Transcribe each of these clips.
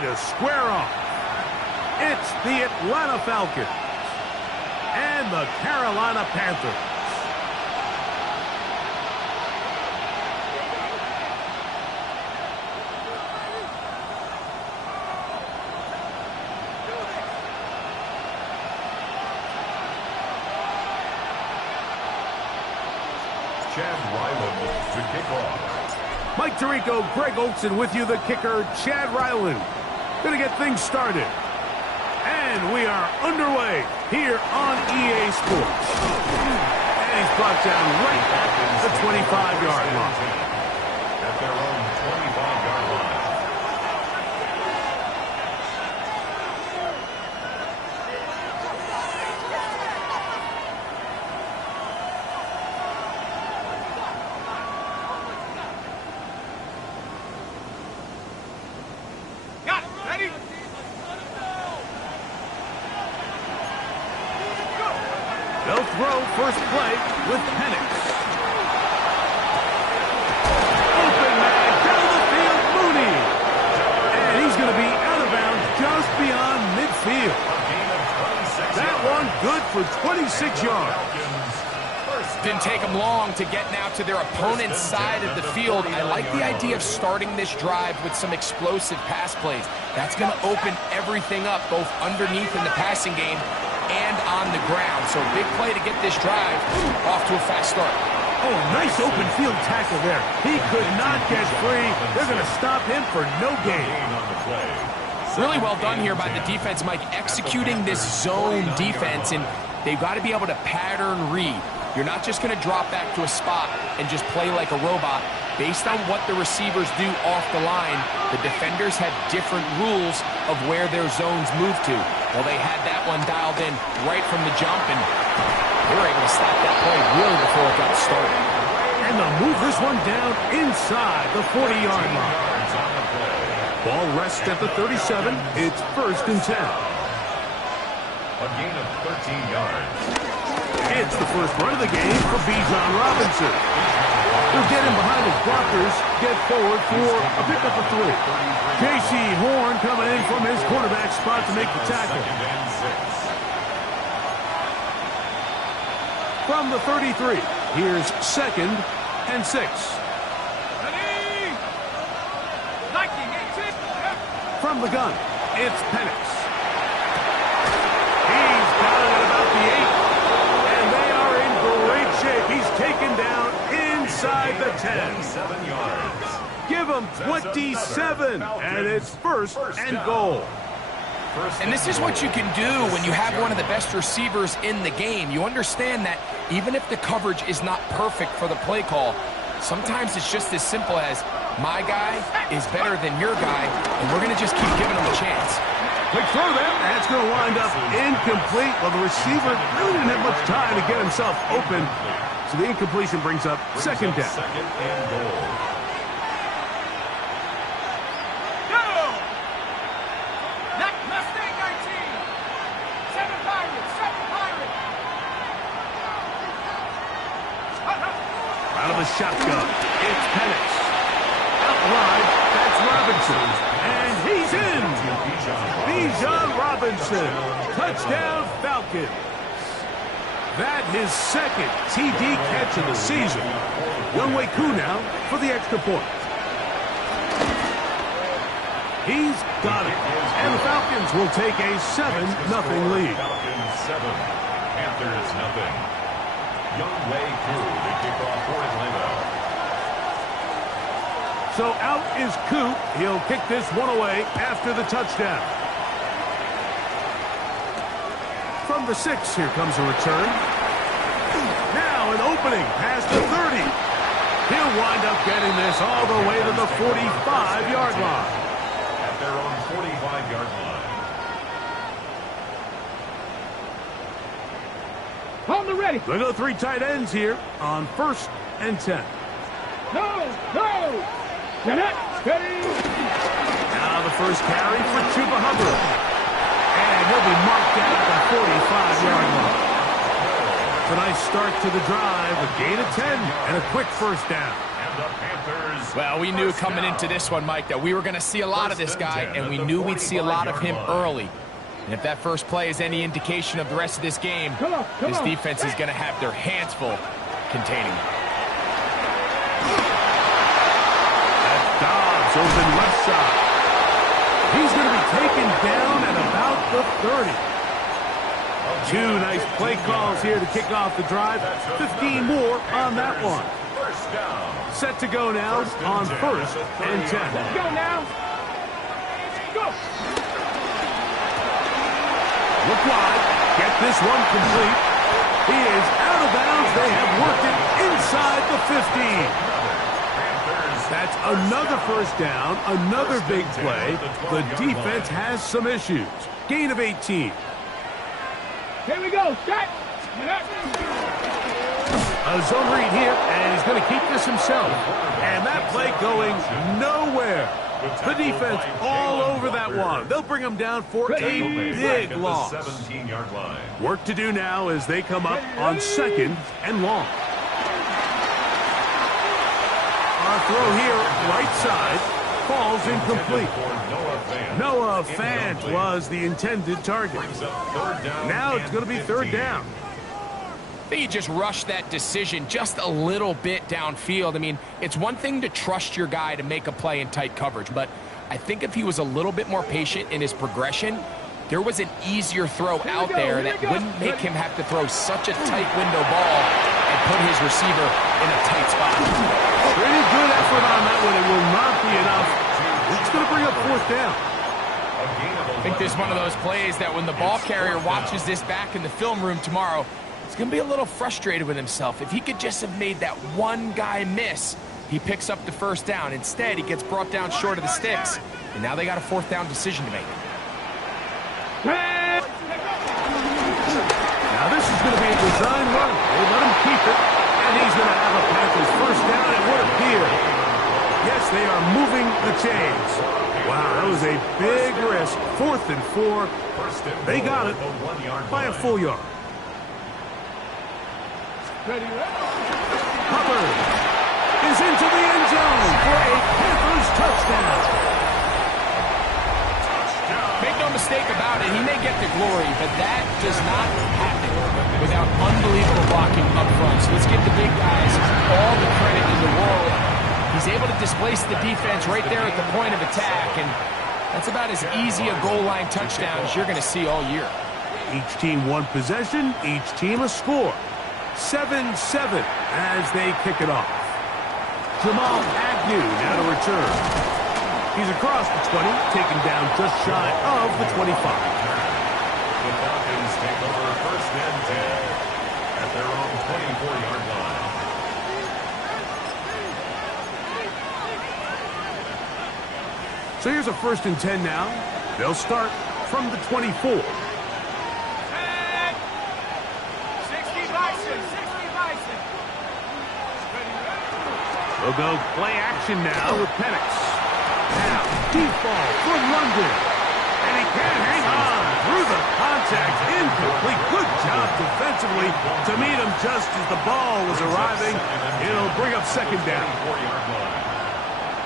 to square off. It's the Atlanta Falcons and the Carolina Panthers. To kick off. Mike Tirico, Greg Olson with you, the kicker, Chad Ryland. Gonna get things started. And we are underway here on EA Sports. And he's brought down right at the 25-yard line. At their own 25-yard line. They'll throw first play with Penix. Open man down the field, Mooney. And he's going to be out of bounds just beyond midfield. That one good for 26 yards. Didn't take them long to get now to their opponent's side of the field. I like the idea of starting this drive with some explosive pass plays. That's going to open everything up, both underneath in the passing game and on the ground. So big play to get this drive off to a fast start. Oh, nice open field tackle there. He could not get free. They're going to stop him for no gain. Really well done here by the defense, Mike, executing this zone defense, and they've got to be able to pattern read. You're not just going to drop back to a spot and just play like a robot. Based on what the receivers do off the line, the defenders have different rules of where their zones move to. Well, they had that one dialed in right from the jump, and they were able to stop that play really before it got started. And they'll move this one down inside the 40-yard line. Ball rests at the 37. It's 1st and 10. A gain of 13 yards. It's the first run of the game for Bijan Robinson. He'll get in behind his blockers, get forward for a pickup of 3. J.C. Horn coming in from his quarterback spot to make the tackle. From the 33, here's 2nd and 6. From the gun, it's Penix. He's got it at about the 8. And they are in great shape. He's taken down inside the 10. 7 yards. Give him 27, and it's 1st and goal. And this is what you can do when you have one of the best receivers in the game. You understand that even if the coverage is not perfect for the play call, sometimes it's just as simple as my guy is better than your guy, and we're going to just keep giving him a chance. Quick throw there. That's going to wind up incomplete. Well, the receiver really didn't have much time to get himself open. So the incompletion brings up 2nd down. 2nd and goal. Out of the shotgun, it's Penix. Out wide, that's Robinson. And he's in. Bijan Robinson. Touchdown, Falcons. That his 2nd TD catch of the season. Younghoe Koo now for the extra point. He's got it. And the Falcons will take a 7-0 lead. Falcons 7, Panthers 0. Younghoe Koo to kick off for Atlanta. So out is Koo. He'll kick this one away after the touchdown. From the 6, here comes a return. Now an opening past the 30. He'll wind up getting this all the way to the 45-yard line. At their own 45-yard line. On the ready. They go 3 tight ends here on 1st and 10. No. Get it. Steady. Now the first carry for Chuba Hubbard. And he'll be marked down at the 45-yard line. It's a nice start to the drive. A gain of 10 and a quick 1st down. And the Panthers. Well, we knew coming into this one, Mike, that we were going to see a lot of this guy, and we knew we'd see a lot of him early. And if that first play is any indication of the rest of this game, this defense is going to have their hands full containing him. That's Dobbs open left side. He's going to be taken down at about the 30. Two nice play calls here to kick off the drive. 15 more on that one. First down. Set to go now on 1st and 10. Let's go now. Go. Look wide. Get this one complete. He is out of bounds. They have worked it inside the 15. That's another first down, another big play. The defense has some issues. Gain of 18. Here we go. Set. A zone read here, and he's going to keep this himself. And that play going nowhere. The defense all over that one. They'll bring him down for a big loss. 17-yard line. Work to do now as they come up on 2nd and long. Our throw here, right side, falls incomplete. Noah Fant was the intended target. Now it's going to be 3rd down. I think he just rushed that decision just a little bit downfield. I mean, it's one thing to trust your guy to make a play in tight coverage, but I think if he was a little bit more patient in his progression, there was an easier throw out there that wouldn't make him have to throw such a tight window ball and put his receiver in a tight spot. Pretty good effort on that one. It will not be enough. It's going to bring up 4th down. I think this is one of those plays that when the ball carrier watches this back in the film room tomorrow, he's going to be a little frustrated with himself. If he could just have made that one guy miss, he picks up the 1st down. Instead, he gets brought down short of the sticks, and now they got a 4th down decision to make. Now this is going to be a design run. They let him keep it, and he's going to have a Panthers 1st down, it would appear. Yes, they are moving the chains. Wow, that was a big risk. 4th and 4. They got it by a full yard. Hubbard is into the end zone for a Panthers touchdown. Make no mistake about it, he may get the glory, but that does not happen without unbelievable blocking up front. So let's give the big guys all the credit in the world. He's able to displace the defense right there at the point of attack, and that's about as easy a goal line touchdown as you're going to see all year. Each team one possession, each team a score. 7-7 as they kick it off. Jamal Agnew now to return. He's across the 20, taken down just shy of the 25. The Falcons take over 1st and 10 at their own 24-yard line. So here's a 1st and 10 now. They'll start from the 24. We'll go play action now with Penix. Now, deep ball from London. And he can't hang on through the contact. Incomplete. Good job defensively to meet him just as the ball was arriving. It'll bring up 2nd down.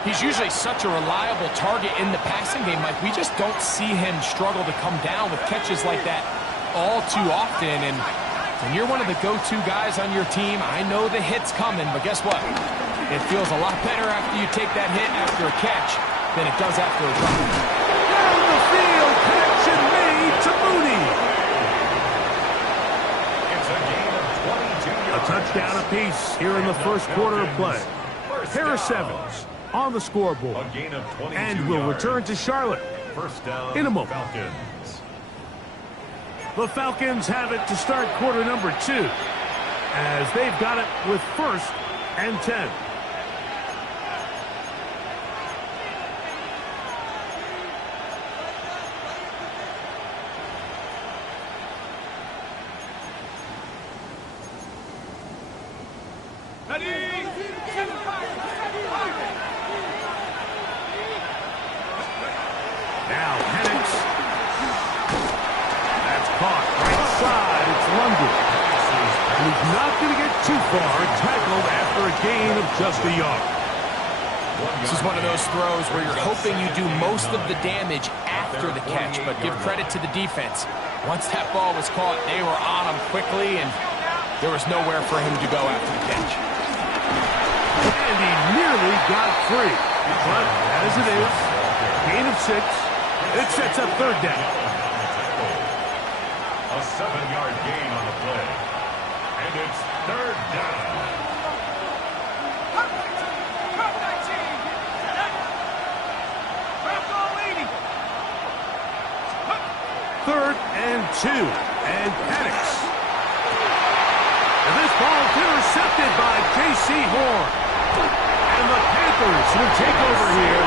He's usually such a reliable target in the passing game. Like, we just don't see him struggle to come down with catches like that all too often. And when you're one of the go-to guys on your team, I know the hit's coming, but guess what? It feels a lot better after you take that hit after a catch than it does after a drop. Down the field, connection made to Mooney. It's a gain of 22 yards. A touchdown apiece here in the 1st quarter of play. Harris Evans on the scoreboard. A gain of 22 And will yards. return to Charlotte 1st down in a moment. Falcons. The Falcons have it to start quarter number 2 as they've got it with 1st and 10. Now Penix. That's caught right side. It's London. He's not going to get too far, tackled after a gain of just a yard. This is one of those throws where you're hoping you do most of the damage after the catch, but give credit to the defense. Once that ball was caught, they were on him quickly, and there was nowhere for him to go after the catch. And he nearly got free. But as it is, gain of 6, it sets up third down. A 7-yard gain on the play. And it's third down. Third and 2, and Penix. And this ball intercepted by J.C. Horn. And the Panthers will take over here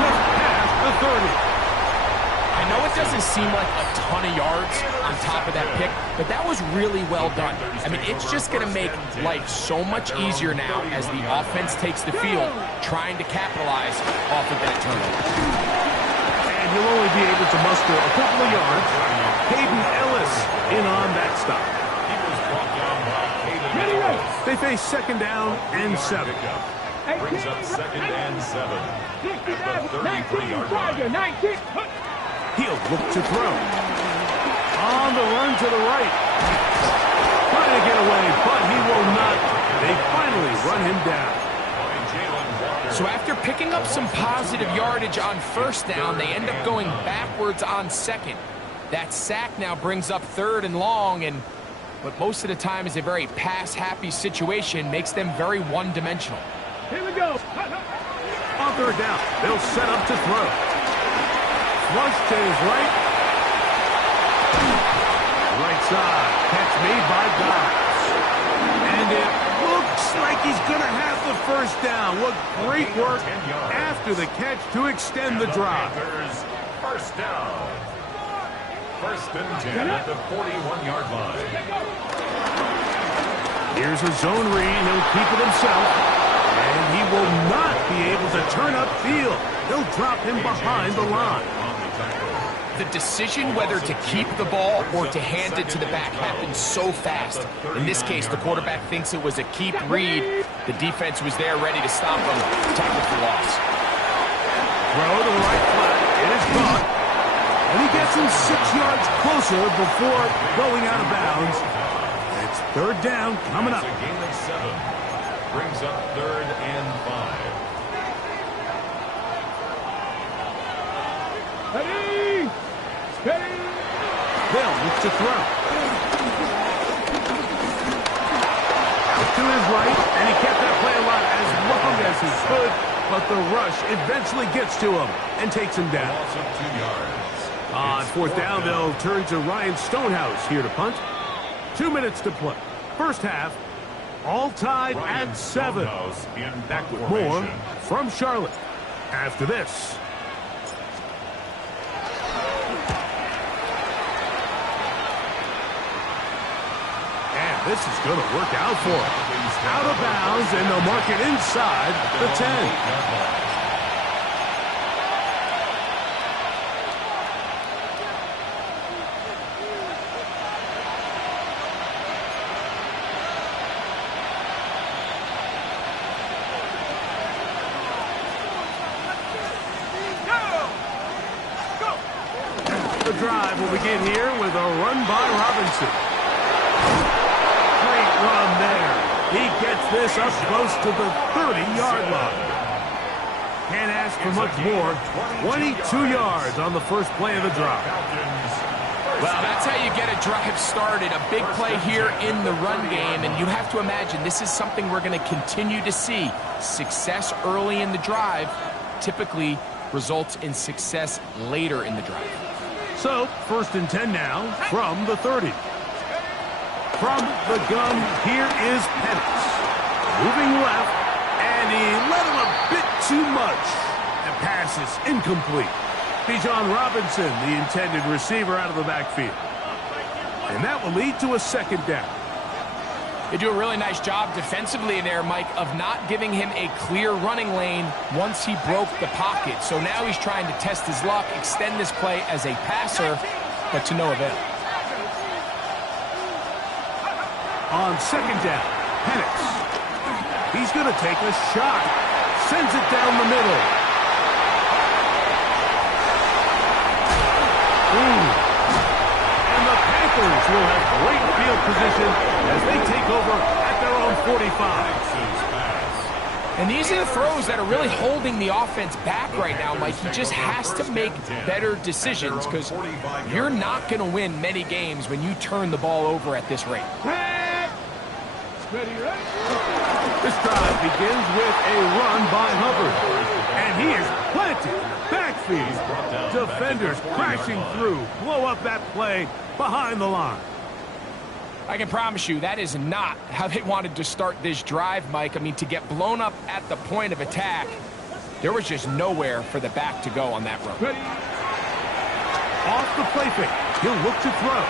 just past the 30. I know it doesn't seem like a ton of yards on top of that pick, but that was really well done. I mean, it's just going to make life so much easier now as the offense takes the field, trying to capitalize off of that turnover. And he'll only be able to muster a couple of yards. Hayden Ellis in on that stop. They face second down and 7. Brings up second and 7 at the 33-yard line. He'll look to throw. On the run to the right. Trying to get away, but he will not. They finally run him down. So after picking up some positive yardage on first down, they end up going backwards on second. That sack now brings up third and long, and what most of the time is a very pass-happy situation makes them very one-dimensional. Here we go. On third down, they'll set up to throw. Flush to his right. Right side. Catch made by Dobbs. And it looks like he's going to have the first down. What great work after the catch to extend the drive. First down. First and 10 at the 41-yard line. Here's a zone read. He'll keep it himself. And he will not be able to turn upfield. They'll drop him behind the line. The decision whether to keep the ball or to hand it to the back happens so fast. In this case, the quarterback thinks it was a keep read. The defense was there ready to stop him. Tackle for loss. Throw to the right flat. It is caught. And he gets him 6 yards closer before going out of bounds. It's third down coming up. It's a gain of 7. Brings up third and 5. Ready? Ready? They'll look to throw. Out to his right, and he kept that play alive as long as he could, but the rush eventually gets to him and takes him down. Loss of 2 yards. On fourth down, they'll turn to Ryan Stonehouse here to punt. 2 minutes to play. First half, all tied at 7. Back with more from Charlotte after this. And this is going to work out for him. Out of bounds, and they'll mark it inside the 10. The drive will begin here with a run by Robinson. Great run there. He gets this up close to the 30-yard line. Can't ask for much more. 22 yards on the first play of the drive. Well, that's how you get a drive started. A big play here in the run game, and you have to imagine this is something we're going to continue to see. Success early in the drive typically results in success later in the drive. So, first and 10 now from the 30. From the gun, here is Penix. Moving left, and he let him a bit too much. The pass is incomplete. Bijan Robinson, the intended receiver, out of the backfield. And that will lead to a second down. They do a really nice job defensively in there, Mike, of not giving him a clear running lane once he broke the pocket. So now he's trying to test his luck, extend this play as a passer, but to no avail. On second down, Penix. He's going to take a shot. Sends it down the middle. And the Panthers will have great field position as they take over at their own 45. And these are the throws that are really holding the offense back right now, Mike. He just has to make better decisions because you're not going to win many games when you turn the ball over at this rate. This drive begins with a run by Hubbard. And he is planted. Backfield. Defenders crashing through. Blow up that play behind the line. I can promise you that is not how they wanted to start this drive, Mike. I mean, to get blown up at the point of attack, there was just nowhere for the back to go on that run. Off the play fake. He'll look to throw.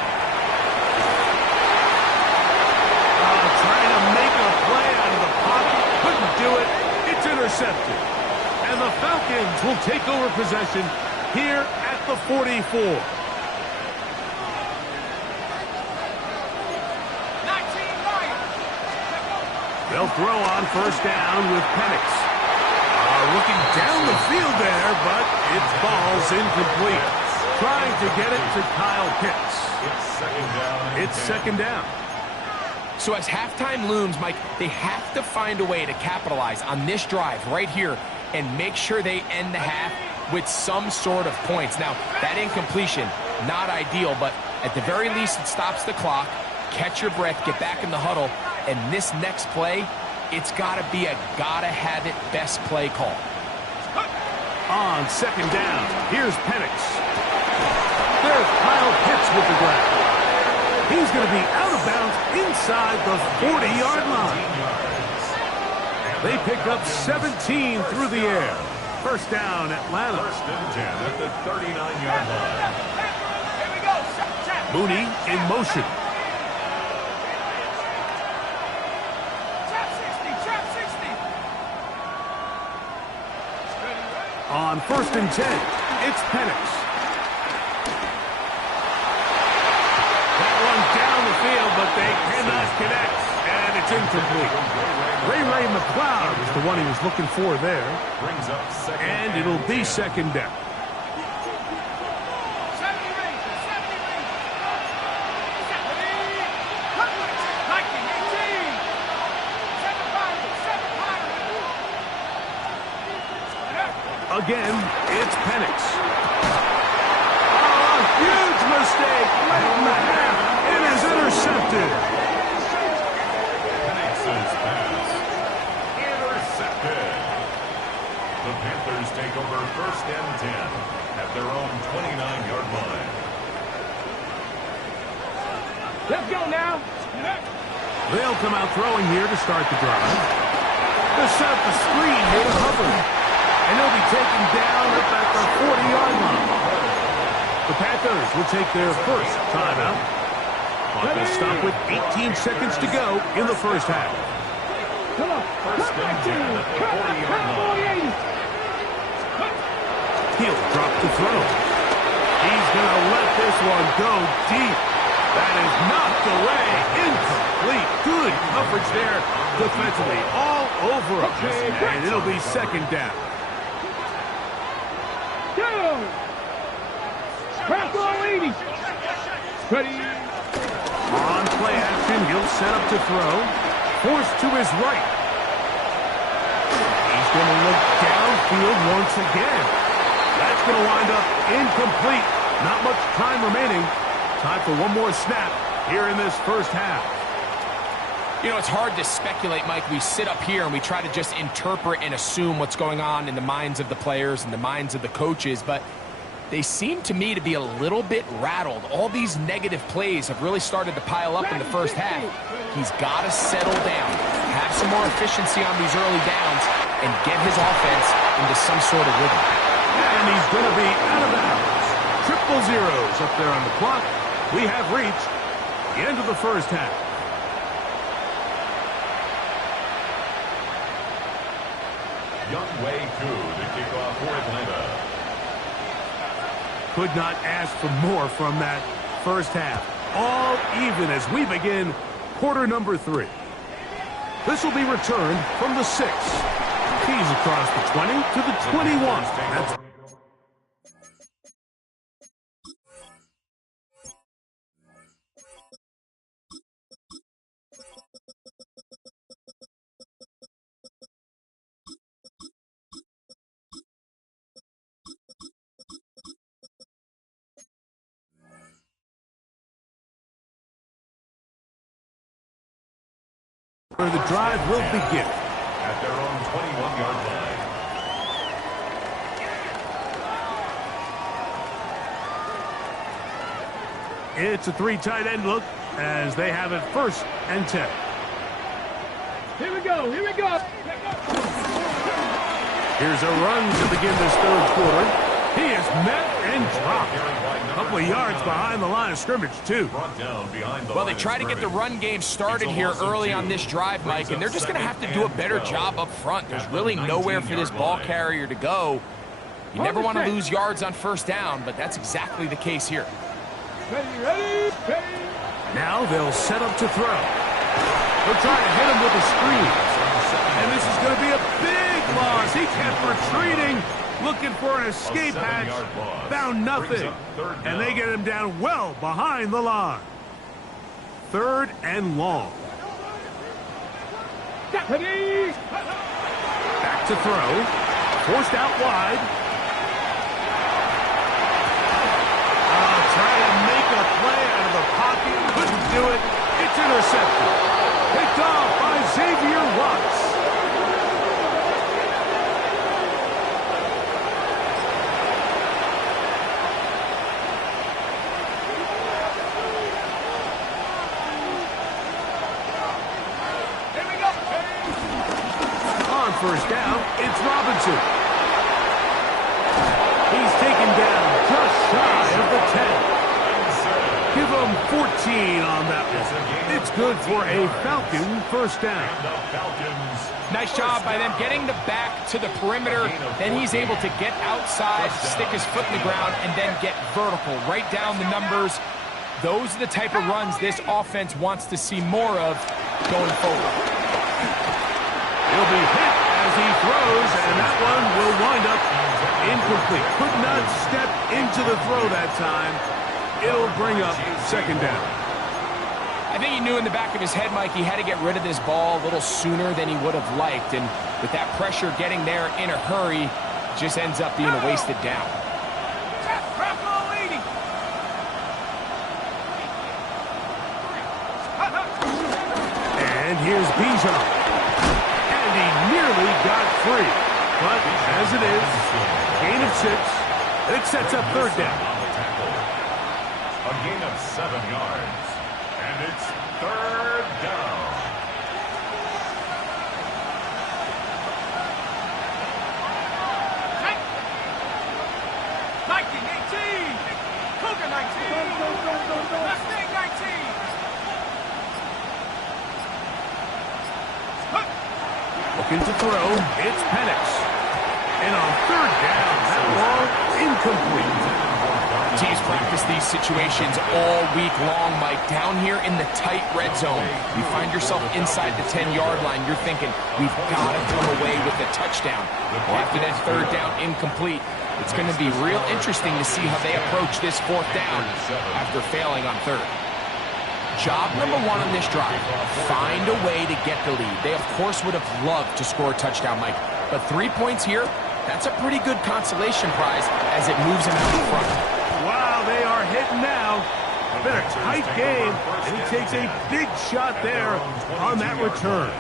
Trying to make a play out of the pocket. Couldn't do it. It's intercepted. And the Falcons will take over possession here at the 44. They'll throw on first down with Penix. Looking down the field there, but it's ball's incomplete. Trying to get it to Kyle Pitts. It's second down. So as halftime looms, Mike, they have to find a way to capitalize on this drive right here and make sure they end the half with some sort of points. Now, that incompletion, not ideal, but at the very least, it stops the clock. Catch your breath, get back in the huddle, and this next play, it's got to be a gotta-have-it best play call. On second down, here's Penix. There's Kyle Pitts with the grab. He's going to be out of bounds inside the 40-yard line. They pick up 17 through the air. First down, Atlanta. First and 10 at the 39-yard line. Mooney in motion. On first and 10, it's Penix. That one down the field, but they cannot connect, and it's incomplete. Ray McLeod is the one he was looking for there. Brings up second and it'll be second down. Again, it's Penix. Oh, a huge mistake late in the half. It is intercepted. Penix's pass. Intercepted. The Panthers take over first and 10 at their own 29-yard line. Let's go now. They'll come out throwing here to start the drive. They'll set up the screen here to Hubbard. And they'll be taken down up at the 40-yard line. The Panthers will take their first timeout. Clock will stop with 18 seconds to go in the first half. Come on. First and 10 at the 40-yard line. He'll drop the throw. He's going to let this one go deep. That is knocked away. Incomplete. Good coverage there defensively. All over him. And it'll be second down. Crack all 80. Ready. On play action, he'll set up to throw. Forced to his right. He's going to look downfield once again. That's going to wind up incomplete. Not much time remaining. Time for one more snap here in this first half. You know, it's hard to speculate, Mike. We sit up here and we try to just interpret and assume what's going on in the minds of the players and the minds of the coaches, but they seem to me to be a little bit rattled. All these negative plays have really started to pile up in the first half. He's got to settle down, have some more efficiency on these early downs, and get his offense into some sort of rhythm. And he's going to be out of bounds. Triple zeros up there on the clock. We have reached the end of the first half. Younghoe Koo to kick off for Atlanta. Could not ask for more from that first half. All even as we begin quarter number 3. This will be returned from the 6. He's across the 20 to the 21. That's where the drive will begin. At their own 21-yard line. It's a 3 tight end look as they have it 1st and 10. Here we go. Here we go. Here's a run to begin this 3rd quarter. He is met and dropped. A couple of yards behind the line of scrimmage, too. Well, they try to get the run game started here early on this drive, Mike, and they're just going to have to do a better job up front. There's really nowhere for this ball carrier to go. You never want to lose yards on 1st down, but that's exactly the case here. Ready. Now they'll set up to throw. They'll try to hit him with a screen. And this is going to be a big loss. He kept retreating, looking for an escape hatch. Found nothing. And they get him down well behind the line. 3rd and long. Back to throw. Forced out wide. Trying to make a play out of the pocket. Couldn't do it. It's intercepted. Picked off by Xavier Watts. On 1st down, it's Robinson. He's taken down just shy of the 10. Give him 14 on that one. It's good for a Falcon 1st down. Nice job by them getting the back to the perimeter. Then he's able to get outside, stick his foot in the ground, and then get vertical. Right down the numbers. Those are the type of runs this offense wants to see more of going forward. He'll be hit as he throws, and that one will wind up incomplete. Could not step into the throw that time. It'll bring up 2nd down. I think he knew in the back of his head, Mike, he had to get rid of this ball a little sooner than he would have liked. And with that pressure getting there in a hurry, it just ends up being a wasted down. And here's Bijan. And he nearly got free. But as it is, gain of 6. It sets up 3rd down. A gain of 7 yards. And it's 3rd down. Cougar 19. Mustang 19. Looking to throw. It's Penix. And on 3rd down, that ball incomplete. Teams practice these situations all week long, Mike. Down here in the tight red zone, you find yourself inside the 10-yard line. You're thinking, we've got to come away with a touchdown. After that 3rd down incomplete, it's going to be real interesting to see how they approach this 4th down after failing on 3rd. Job number 1 on this drive, find a way to get the lead. They, of course, would have loved to score a touchdown, Mike. But 3 points here, that's a pretty good consolation prize as it moves him out in front. Wow, they are hitting now. Been a tight game, and he takes a big shot there on that return.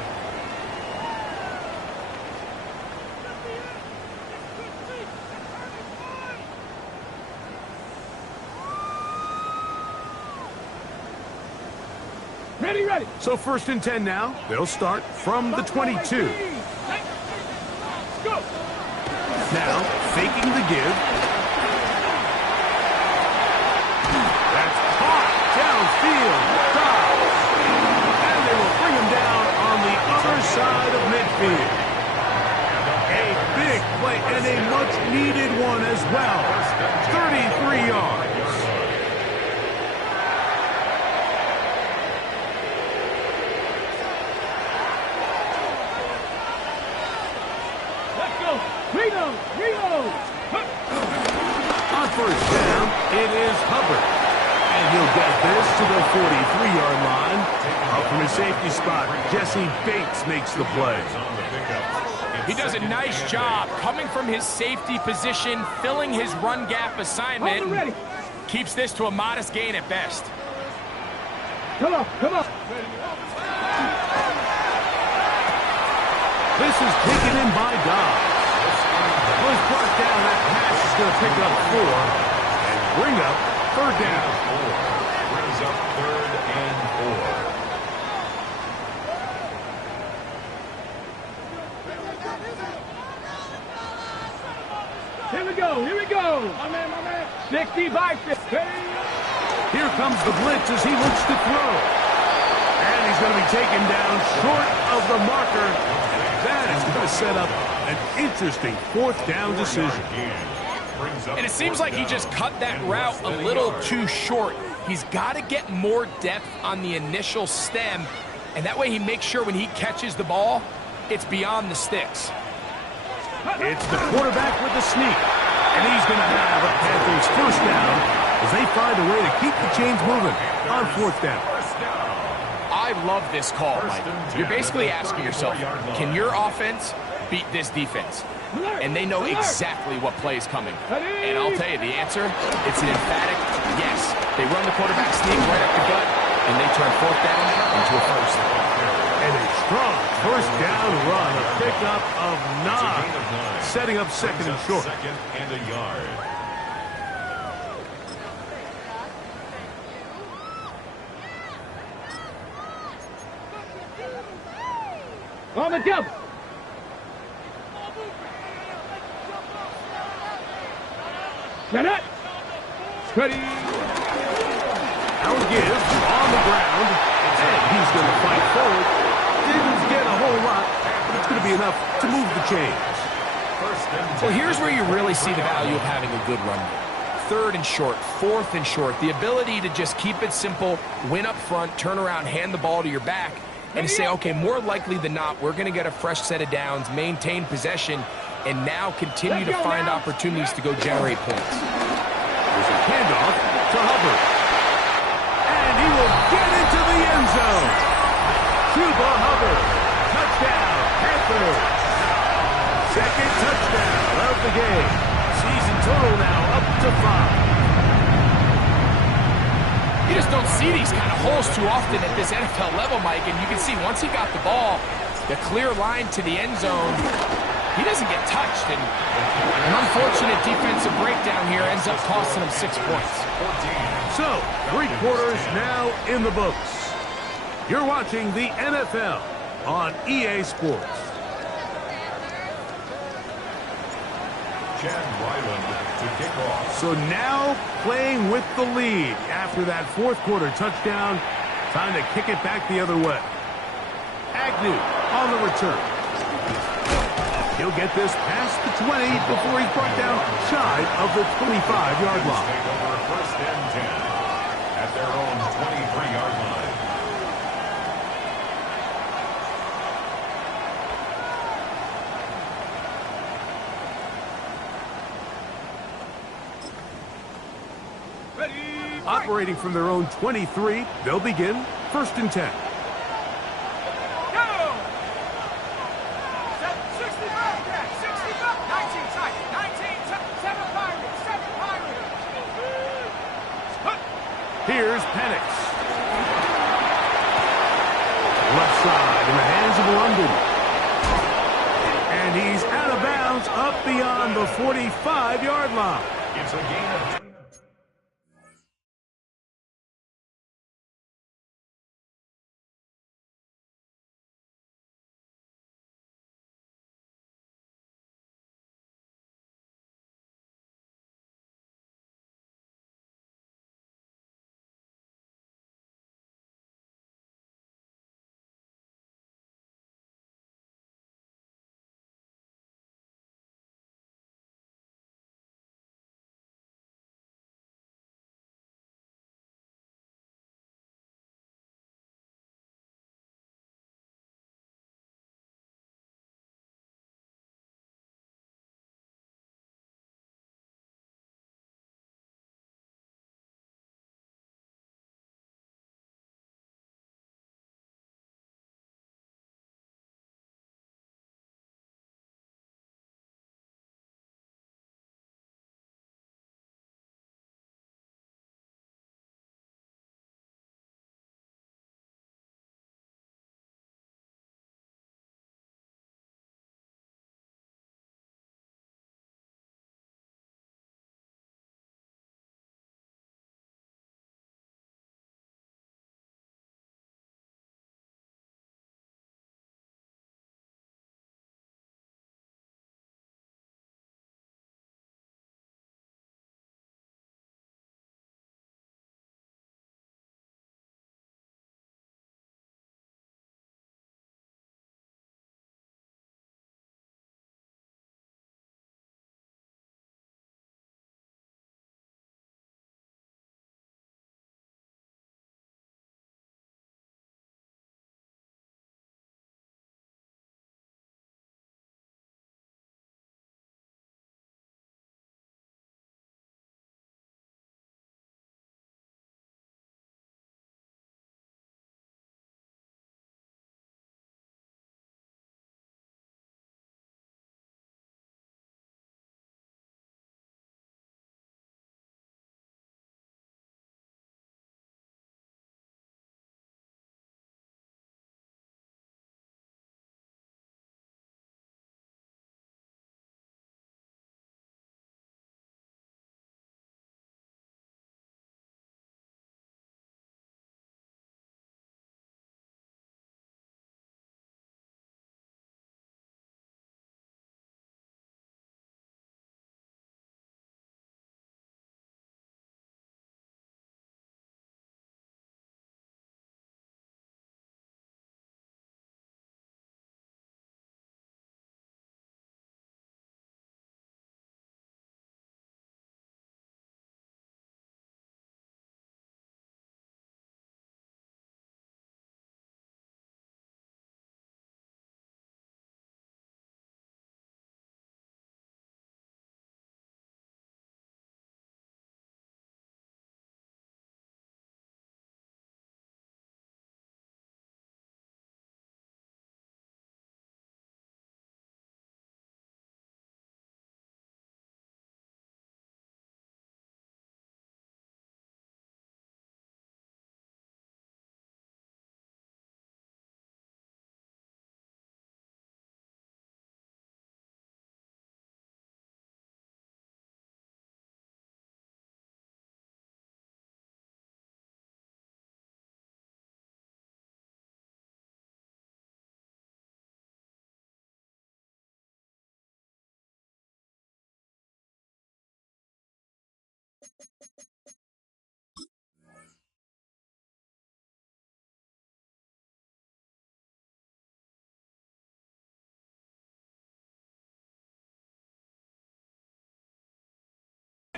Ready. So 1st and 10 now. They'll start from the 22. Let's go. Now, faking the give. That's caught downfield. Dives. And they will bring him down on the other side of midfield. A big play and a much-needed one as well. 33 yards. the safety spot. Jesse Bates makes the play. He does a nice job coming from his safety position, filling his run gap assignment. Ready. Keeps this to a modest gain at best. Come on, come on. This is taken in by Dobbs. Was brought down. That pass is going to pick up 4 and bring up third down. Brings up 3rd and 4. Here we go, here we go. My man, my man. 60 by 50. Here comes the blitz as he looks to throw. And he's going to be taken down short of the marker. That is going to set up an interesting 4th down decision. And it seems like he just cut that route a little too short. He's got to get more depth on the initial stem, and that way he makes sure when he catches the ball, it's beyond the sticks. It's the quarterback with the sneak. And he's going to have a Panthers first down as they find a way to keep the chains moving on 4th down. I love this call, Mike. You're basically asking yourself, can your offense beat this defense? And they know exactly what play is coming. And I'll tell you the answer, it's an emphatic yes. They run the quarterback sneak right up the gut, and they turn 4th down into a first. And a strong first down run, a pickup of 9, setting up 2nd and short. 2nd and a yard. On the double. Set it. Ready. Now give on the ground, and he's going to fight forward. Didn't get a whole lot, but it's going to be enough to move the chains. Well, here's where you really see the value of having a good run game. 3rd and short, 4th and short. The ability to just keep it simple, win up front, turn around, hand the ball to your back, and say, okay, more likely than not, we're going to get a fresh set of downs, maintain possession, and now continue to find opportunities to go generate points. There's a handoff to Hubbard. And he will get into the end zone. Cuba Hubbard. Touchdown, Panthers. 2nd touchdown of the game. Season total now up to 5. You just don't see these kind of holes too often at this NFL level, Mike, and you can see once he got the ball, the clear line to the end zone, he doesn't get touched, and an unfortunate defensive breakdown here ends up costing him 6 points. So, 3 quarters now in the books. You're watching the NFL on EA Sports. Chad Ryland to kick off. So now playing with the lead after that 4th quarter touchdown. Time to kick it back the other way. Agnew on the return. He'll get this past the 20 before he's brought down shy of the 25-yard line. Take over 1st and 10 at their own 23-yard line. Operating from their own 23, they'll begin 1st and 10. Go! 65, 65, 19 tight, 19 tight, 7 Pirates, 7 Pirates. Here's Penix. Left side in the hands of London. And he's out of bounds up beyond the 45-yard line. It's a gain of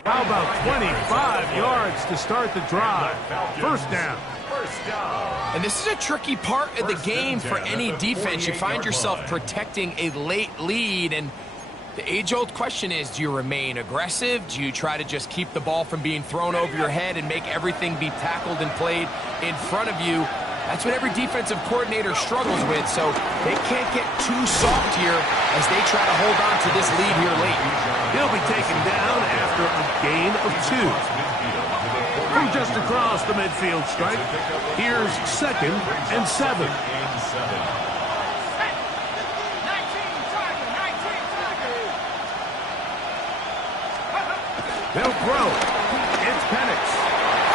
How about 25 yards to start the drive? First down. And this is a tricky part of the game for any defense. You find yourself protecting a late lead, and the age-old question is, do you remain aggressive? Do you try to just keep the ball from being thrown over your head and make everything be tackled and played in front of you? That's what every defensive coordinator struggles with, so they can't get too soft here as they try to hold on to this lead here late. He'll be taken down after a gain of 2. From just across the midfield stripe, here's 2nd and 7. They'll throw. It's Penix.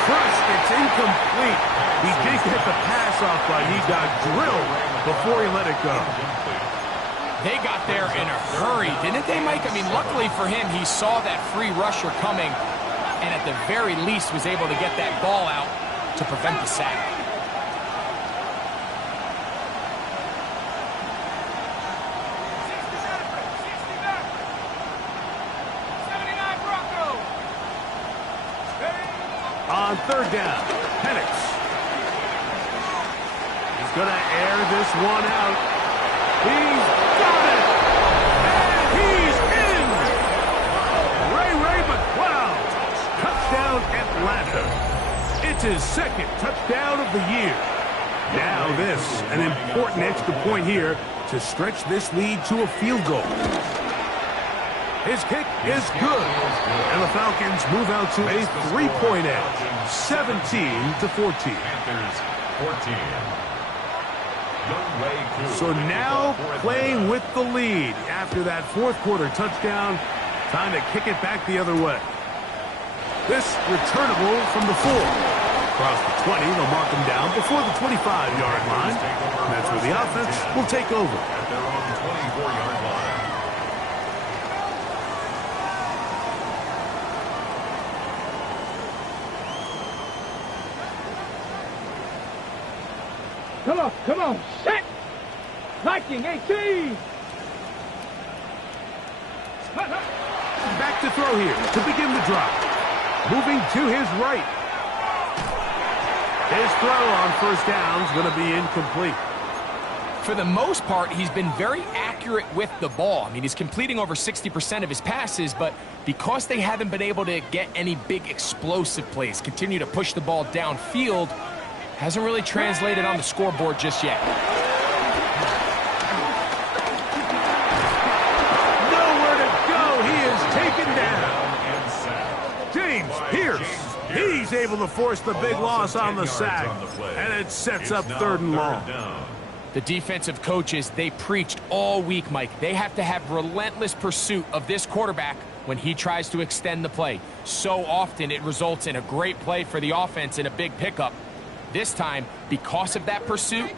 Crushed. It's incomplete. He did get the pass off, but he got drilled before he let it go. They got there in a hurry, didn't they, Mike? I mean, luckily for him, he saw that free rusher coming, and at the very least was able to get that ball out to prevent the sack. On 3rd down, Penix. He's going to air this one out. He's got it! And he's in! Ray McCloud. Touchdown Atlanta. It's his 2nd touchdown of the year. Now this, an important extra point here to stretch this lead to a field goal. His kick is good, and the Falcons move out to a 3-point edge, 17-14. So now playing with the lead after that 4th quarter touchdown, time to kick it back the other way. This returnable from the 4. Across the 20, they'll mark him down before the 25-yard line. And that's where the offense will take over. At their own 24-yard line. Come on, set! Viking 18! Back to throw here to begin the drive. Moving to his right. His throw on 1st down is going to be incomplete. For the most part, he's been very accurate with the ball. I mean, he's completing over 60% of his passes, but because they haven't been able to get any big explosive plays, continue to push the ball downfield, hasn't really translated on the scoreboard just yet. Nowhere to go. He is taken down. James Pierce. He's able to force the big loss on the sack, and it sets up 3rd and long. The defensive coaches, they preached all week, Mike. They have to have relentless pursuit of this quarterback when he tries to extend the play. So often it results in a great play for the offense and a big pickup. This time, because of that pursuit,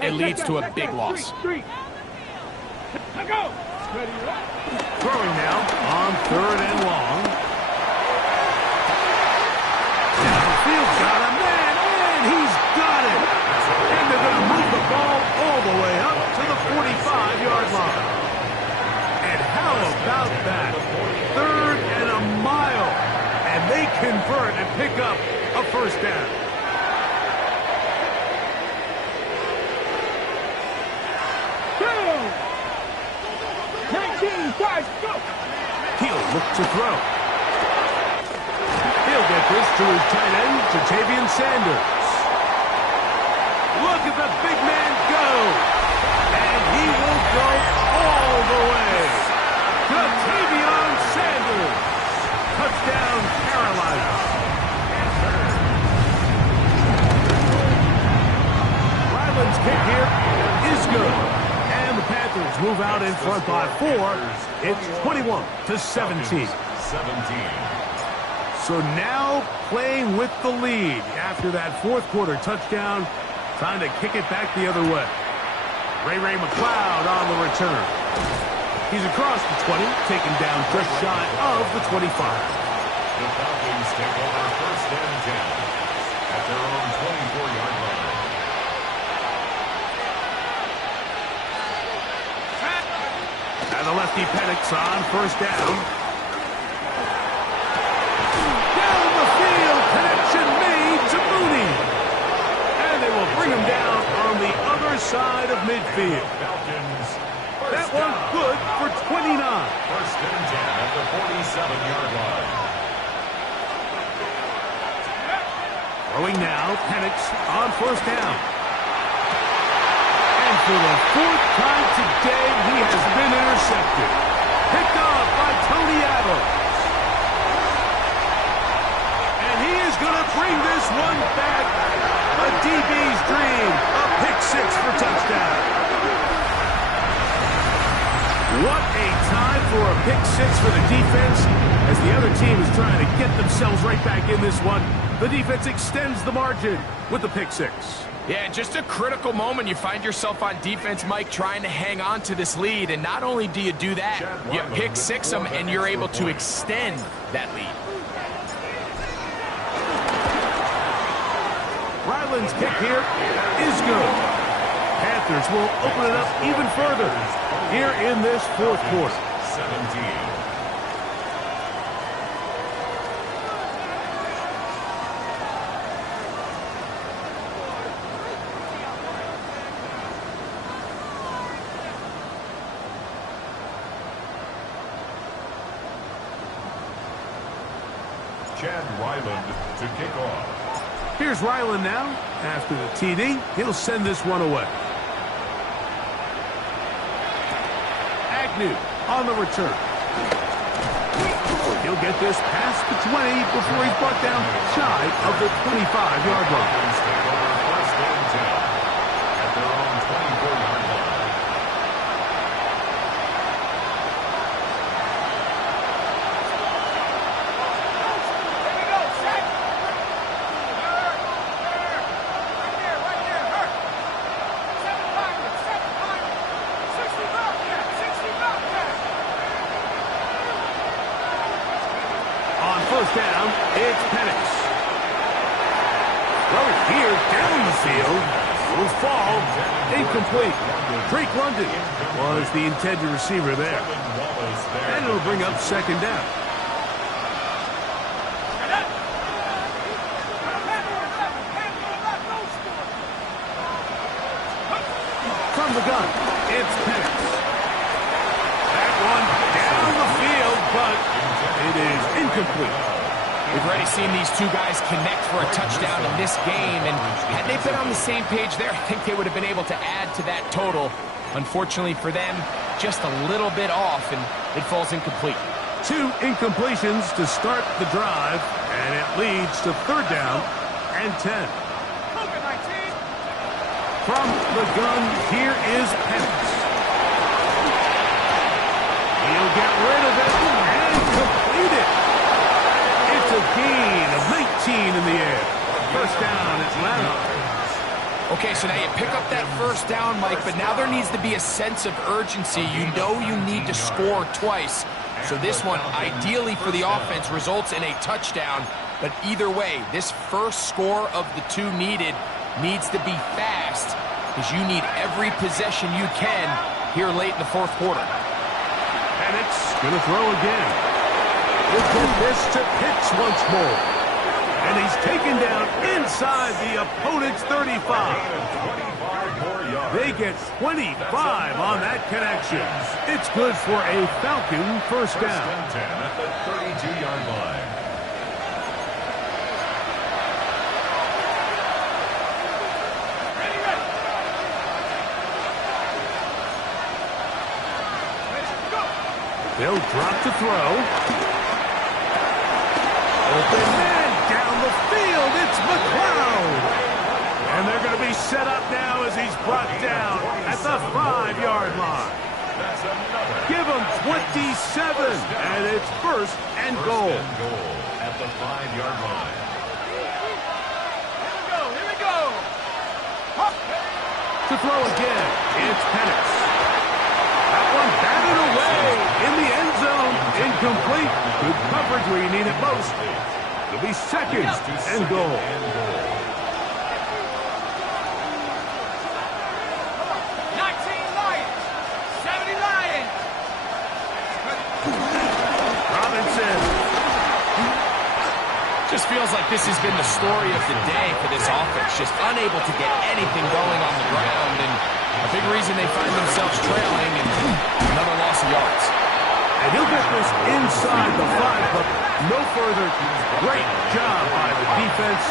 it leads to a big loss. Throwing now on 3rd and long. Downfield, got a man, and he's got it. And they're going to move the ball all the way up to the 45-yard line. And how about that? 3rd and a mile. And they convert and pick up a 1st down. He'll look to throw. He'll get this to his tight end, Ja'Tavion Sanders. Look at the big man go. And he will go all the way. Ja'Tavion Sanders. Touchdown, Carolina. Ryland's kick here is good. And the Panthers move out in front by 4. It's 21-17. So now playing with the lead after that 4th quarter touchdown. Time to kick it back the other way. Ray McCloud on the return. He's across the 20, taken down just shy of the 25. The Falcons take over first and 10 at their own 24-yard line. And the lefty Penix on first down. Down the field, connection made to Mooney. And they will bring him down on the other side of midfield. Falcons, That one good for 29. first and 10 at the 47-yard line. Throwing now, Penix on first down. And for the fourth time today, he has been intercepted. Picked off by Tony Adams. And he is going to bring this one back. A DB's dream. A pick six for touchdown. What a time for a pick six for the defense as the other team is trying to get themselves right back in this one. The defense extends the margin with the pick six. Yeah, just a critical moment. You find yourself on defense, Mike, trying to hang on to this lead. And not only do you do that, you pick six them and you're able to extend that lead. Ryland's kick here is good. Panthers will open it up even further here in this fourth quarter. 17. Chad Ryland to kick off. Here's Ryland now. After the TD, he'll send this one away. Agnew on the return. He'll get this past the 20 before he's brought down shy of the 25-yard line. Falcons take over first and 10 at their own 24-yard line. Here we go, set. Right there, hurt. 7 Pirates, 60 bucks, yeah, 60 bucks, yeah. On first down, it's Penix. Throw it here down the field. Will fall. Incomplete. Drake London was the intended receiver there. And it'll bring up second down. From the gun, it's Penix. That one down the field, but it is incomplete. We've already seen these two guys connect for a touchdown in this game, and had they been on the same page there, I think they would have been able to add to that total. Unfortunately for them, just a little bit off, and it falls incomplete. 2 incompletions to start the drive, and it leads to third down and 10. Cooper 19. From the gun, here is Penix. He'll get rid of it and complete it. It's a gain of 19 in the air. First down, Atlanta. Okay, so now you pick up that first down, Mike, but now there needs to be a sense of urgency. You know you need to score twice. So this one, ideally for the offense, results in a touchdown. But either way, this first score of the 2 needed needs to be fast because you need every possession you can here late in the fourth quarter. Penix going to throw again. He'll get this to Pitts once more. And he's taken down inside the opponent's 35. 25 more yards. They get 25 on that connection. It's good for a Falcon first First down. and 10 at the 32-yard line. Ready, ready. Ready, go. They'll drop to throw. Open man down the field. It's McLeod. And they're going to be set up now as he's brought down at the 5-yard line. That's another. Give him 27, and it's first and goal. First and goal at the 5-yard line. Here we go. Hop. To throw again, it's Penix. That one batted away in the end zone. Incomplete. Good coverage where you need it most. It'll be seconds and goal. 19 Lions. 70 Lions. Robinson. Just feels like this has been the story of the day for this offense. Just unable to get anything going on the ground. And a big reason they find themselves trailing and another loss of yards. And he'll get this inside the 5, but no further. Great job by the defense.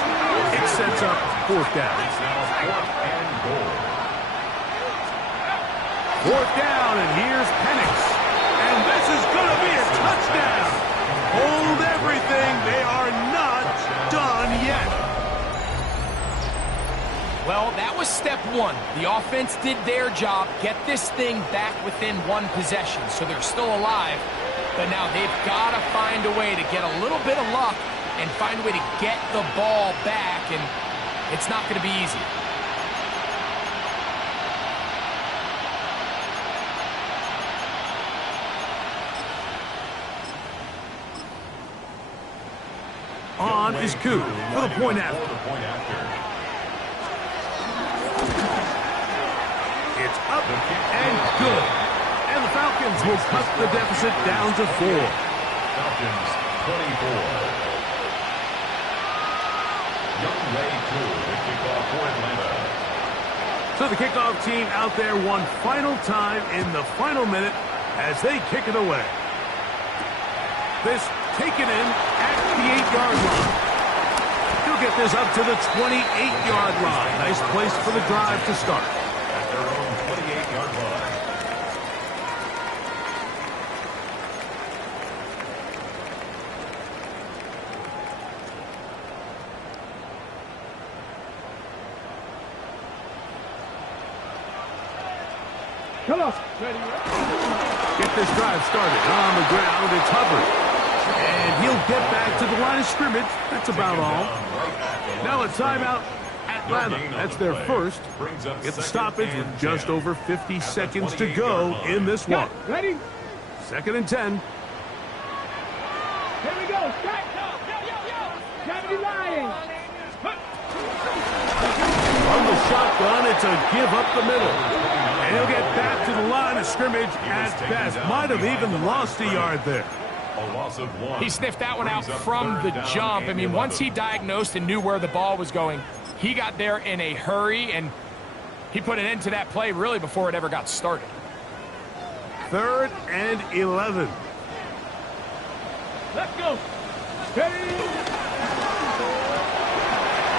It sets up 4th down. It's now 4th and goal. 4th down, and here's Penix. And this is going to be a touchdown. Hold everything. They are not done yet. Well, that was step 1. The offense did their job, get this thing back within 1 possession, so they're still alive. But now they've got to find a way to get a little bit of luck and find a way to get the ball back, and it's not going to be easy. On is Coop for the point after. It's up and good. And the Falcons will cut the deficit down to 4. Falcons 24. Young Ray Coop with kickoff for Atlanta. So the kickoff team out there one final time in the final minute as they kick it away. This taken in at the 8-yard line. He'll get this up to the 28-yard line. Nice place for the drive to start. At their own 28-yard line. Come on. Get this drive started. On the ground, it's Hubbard. And he'll get back to the line of scrimmage. That's about all. Now a timeout, Atlanta. That's their first. Get the stoppage with just over 50 seconds to go in this one. Ready? 2nd and 10. Here we go. Strike. 70 Lions. From the shotgun, it's a give up the middle. And he'll get back to the line of scrimmage at best. Might have even lost a yard there. A loss of 1. He sniffed that one out from the jump. I mean, once he diagnosed and knew where the ball was going, he got there in a hurry, and he put an end to that play really before it ever got started. 3rd and 11. Let's go. Ready?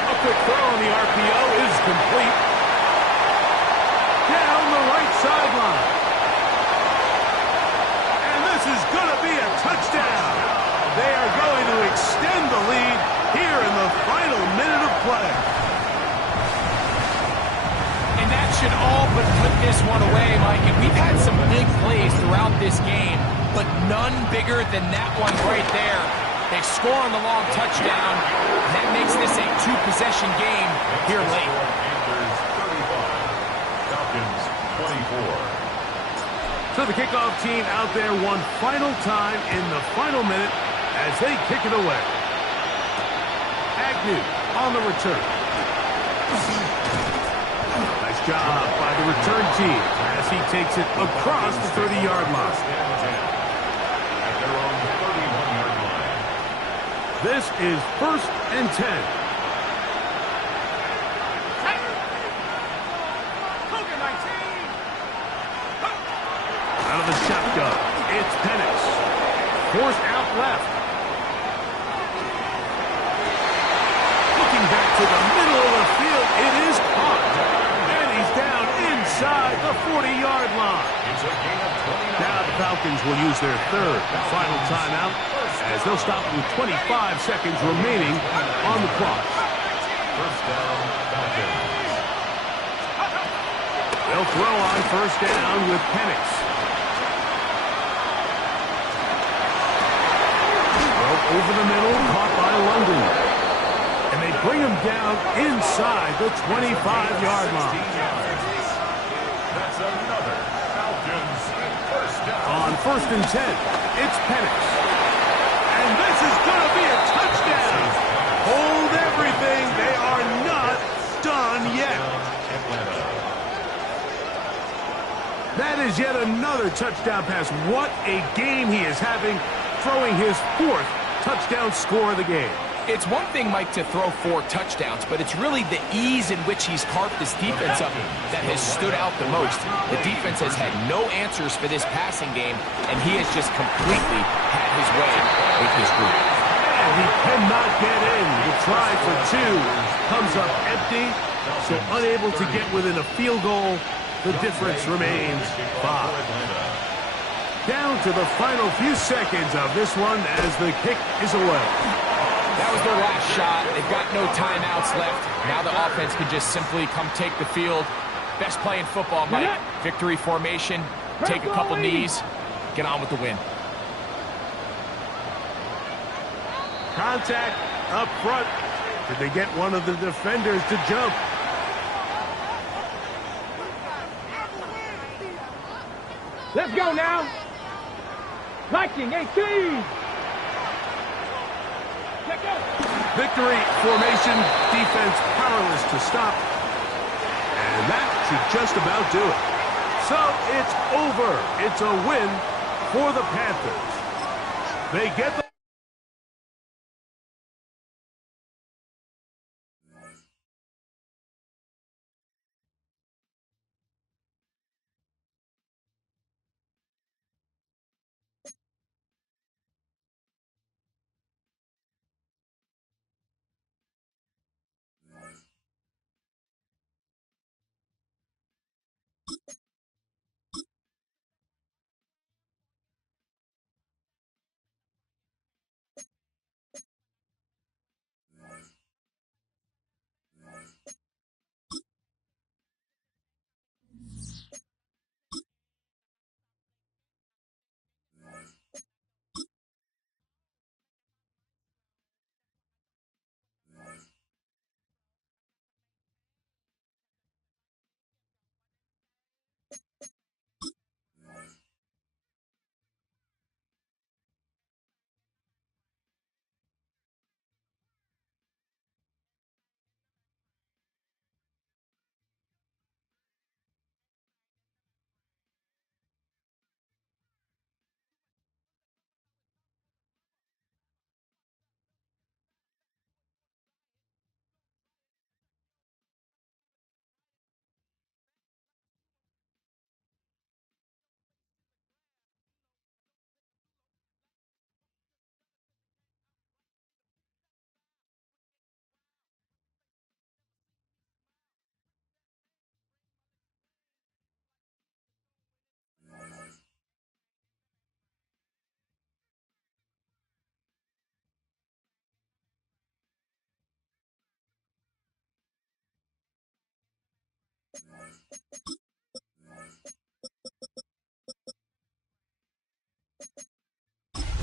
A quick throw on the RPO is complete. Down the right sideline. And this is going to be a touchdown. They are going to extend the lead here in the final minute of play. And that should all but put this one away, Mike. And we've had some big plays throughout this game, but none bigger than that one right there. They score on the long touchdown, and that makes this a 2-possession game here late. Panthers 35. Falcons 24. So the kickoff team out there one final time in the final minute as they kick it away. Agnew on the return. Nice job by the return team as he takes it across the 30-yard line. At their own 31-yard line. This is 1st and 10. Cougar 19. Out of the shotgun, it's Penix. Forced out left. Looking back to the middle of the field, it is caught. And he's down inside the 40-yard line. It's a gain of 29. Now the Falcons will use their 3rd and final timeout as they'll stop with 25 seconds remaining on the clock. First down, Falcons. They'll throw on 1st down with Penix. Over the middle, caught by London. And they bring him down inside the 25-yard line. That's another Falcons first down. On On 1st and 10, it's Penix. And this is going to be a touchdown. Hold everything. They are not done yet. That is yet another touchdown pass. What a game he is having, throwing his 4th touchdown score of the game. It's one thing, Mike, to throw 4 touchdowns, but it's really the ease in which he's carved this defense up that has stood out the most. The defense has had no answers for this passing game, and he has just completely had his way with his group. And he cannot get in. The try for 2 comes up empty, so unable to get within a field goal. The difference remains 5. Down to the final few seconds of this one as the kick is away. That was their last shot. They've got no timeouts left. Now the offense can just simply come take the field. Best play in football, Mike. Victory formation. Take a couple knees. Get on with the win. Contact up front. Did they get one of the defenders to jump? Let's go now. Viking 18. Victory formation, defense powerless to stop. And that should just about do it. So it's over. It's a win for the Panthers. They get the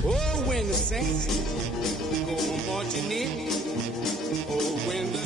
Oh, when the saints go marching in. Oh, when the